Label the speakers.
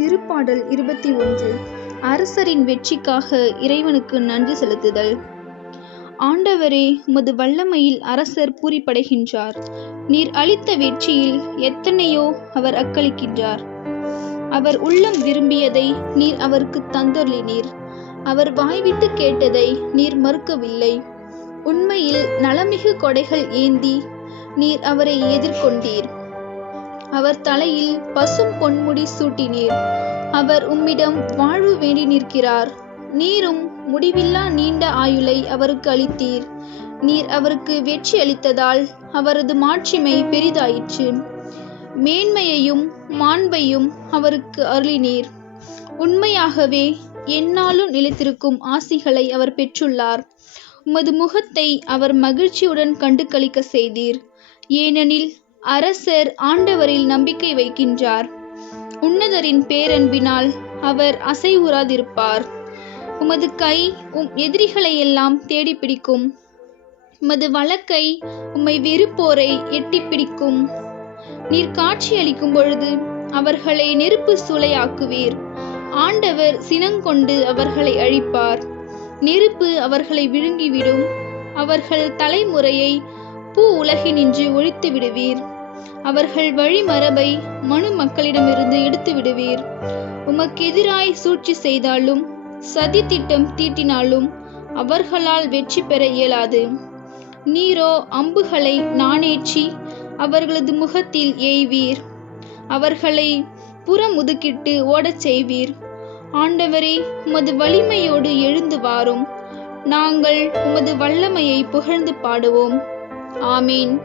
Speaker 1: திருப்பாடல் இருபத்தி ஒன்று. அரசரின் வெற்றிக்காக இறைவனுக்கு நன்றி செலுத்துதல். ஆண்டவரே உமது வல்லமையில் அரசர் பூரிப்படைகின்றார். நீர் அளித்த வெற்றியில் எத்தனையோ அவர் அக்களிக்கின்றார். அவர் உள்ளம் விரும்பியதை நீர் அவருக்கு தந்தொருளினீர். அவர் வாய்விட்டு கேட்டதை நீர் மறுக்கவில்லை. உண்மையில் நலமிகு கொடைகள் ஏந்தி நீர் அவரை எதிர்கொண்டீர். அவர் தலையில் பசும் பொன்முடி சூட்டினீர். அவர் உம்மிடம் வாழ்வு வேண்டி நிற்கிறார். நீரும் முடிவில்லா நீண்ட ஆயுளை அவருக்கு அளித்தீர். நீர் அவருக்கு வெற்றி அளித்ததால் அவரது மாட்சிமை பெரிதாயிற்று. மேன்மையையும் மாண்பையும் அவருக்கு அருளினீர். உண்மையாகவே என்னாலும் நிலைத்திருக்கும் ஆசிகளை அவர் பெற்றுள்ளார். உமது முகத்தை அவர் மகிழ்ச்சியுடன் கண்டு களிக்க செய்தீர். ஏனெனில் அரசர் ஆண்டவரில் நம்பிக்கை வைக்கின்றார். உன்னதரின் பேரன்பினால் அவர் அசைவுறாதிருப்பார் உமது கை உம் எதிரிகளை எல்லாம் தேடி பிடிக்கும். உமது வழக்கை உம்மை வெறுப்போரை எட்டி பிடிக்கும். நீர் காட்சியளிக்கும் பொழுது அவர்களை நெருப்பு சூளையாக்குவீர். ஆண்டவர் சினங்கொண்டு அவர்களை அழிப்பார். நெருப்பு அவர்களை விழுங்கிவிடும். அவர்கள் தலைமுறையை பூ உலகினின்று ஒழித்து விடுவீர் அவர்கள் வழிமரபை மனு மக்களிடமிருந்து எடுத்து விடுவீர் உமக்கெதிராய் சூழ்ச்சி செய்தாலும் சதி திட்டம் தீட்டினாலும் அவர்களால் வெற்றி பெற இயலாது. நீரோ அம்புகளை நாணேற்றி அவர்களது முகத்தில் ஏய்வீர். அவர்களை புறமுதுக்கிட்டு ஓடச் செய்வீர். ஆண்டவரே உமது வலிமையோடு எழுந்து வாரும். நாங்கள் உமது வல்லமையை புகழ்ந்து பாடுவோம். ஆமீன்.